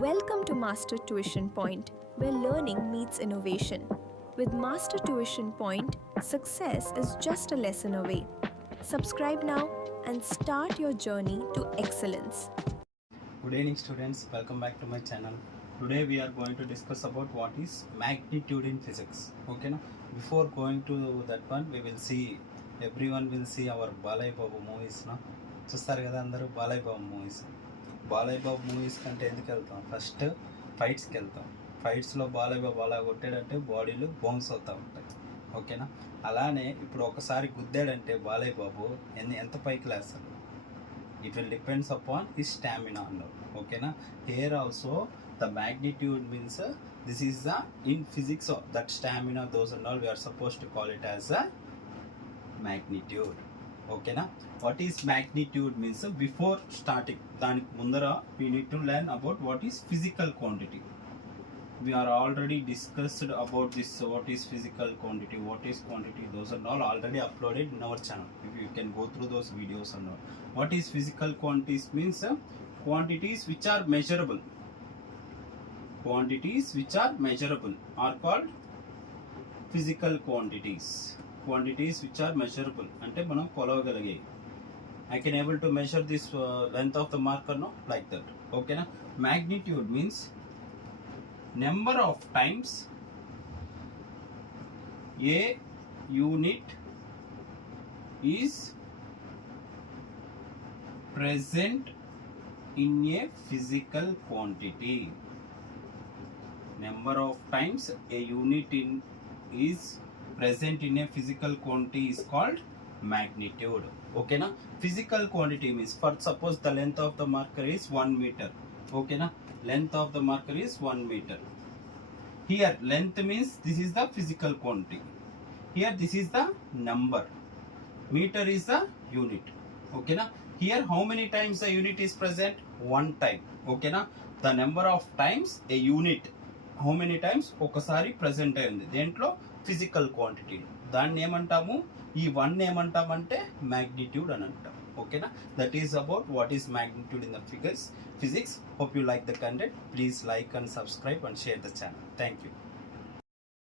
Welcome to Master Tuition Point, where learning meets innovation. With Master Tuition Point, success is just a lesson away. Subscribe now and start your journey to excellence. Good evening students, welcome back to my channel. Today we are going to discuss about what is magnitude in physics. Okay, na? Before going to that one, we will see, everyone will see our Balai Babu movies. Na? చూస్తారు కదా అందరూ Balayya Babu movies. Balayya Babu movies కంటే ఎందుకు వెళ్తాం? First ఫైట్స్కి వెళ్తాం. ఫైట్స్లో బాలయ్య బాబు అలా కొట్టాడంటే బాడీలు bounce అవుతూ ఉంటాయి. ఓకేనా? అలానే ఇప్పుడు ఒకసారి గుద్దాడంటే బాలయ్య బాబు ఎంత పైకి లేస్తాడు? It will depends upon his stamina. Okay na? Here also the magnitude means this is the in physics that stamina, those and all we are supposed to call it as a magnitude. Okay na? What is magnitude means before starting danik mundara we need to learn about what is physical quantity. We are already discussed about this, what is physical quantity, what is quantity, those and all already uploaded in our channel. If you can go through those videos and all. What is physical quantities means quantities which are measurable. Quantities which are measurable are called physical quantities. Quantities which are measurable ante manam kolavagaliగే. I can able to measure this length of the marker, no, like that. Okay na? Magnitude means number of times a unit is present in a physical quantity. Number of times a unit is present in a physical quantity is called magnitude. Okay na? Physical quantity means, for suppose the length of the marker is 1 meter. Okay na? Length of the marker is 1 meter. Here length means this is the physical quantity. Here this is the number. Meter is the unit. Okay na? Here how many times the unit is present? One time. Okay na? The number of times a unit, how many times ఒకసారి present అయింది దేంట్లో? Physical quantity. దాన్ని ఏమంటాము? ఈ one ఏమంటామంటే magnitude అని అంటాం. ఓకేనా? That is about what is magnitude in the physics. Hope you like the content. Please like and subscribe and share the channel. Thank you.